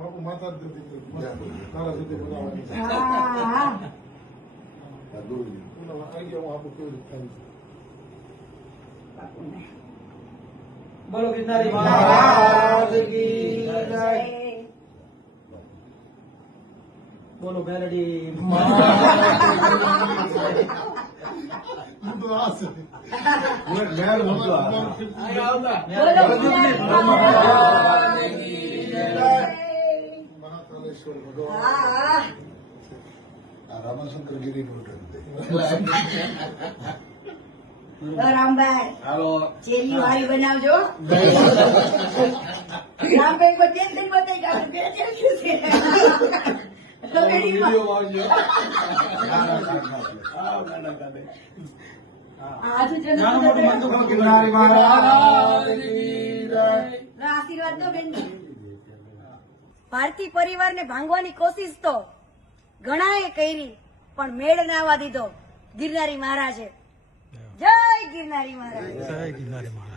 બાપુ માતા જ દીકરી તારા સુધી બનાવવાની છે. આવી ગયા હું આપું કેવી રીતે થાય છે. બોલો ગિરનારી મહારાજ કી જય. બોલો મેલડી હું તો આ છે. મેલ મોટો મહાકાલેશ્વર ભગવાન રામાશંકર ગીરી રામભાઈ હાલો ચેલી વાળી બનાવજો. રામભાઈ કોઈ ટેન્શન બતાવી ગયા બે ચેલી છે. વિડિયો આવજો ગિરનારી મહારાજ કી જય. આશીર્વાદ દો બેન. ભારતી પરિવારને ભાંગવાની કોશિશ તો ઘણાએ કરી પણ મેળ ના આવવા દીધો ગિરનારી મહારાજે. જય ગિરનારી મહારાજ. જય ગિરનારી મહારાજ.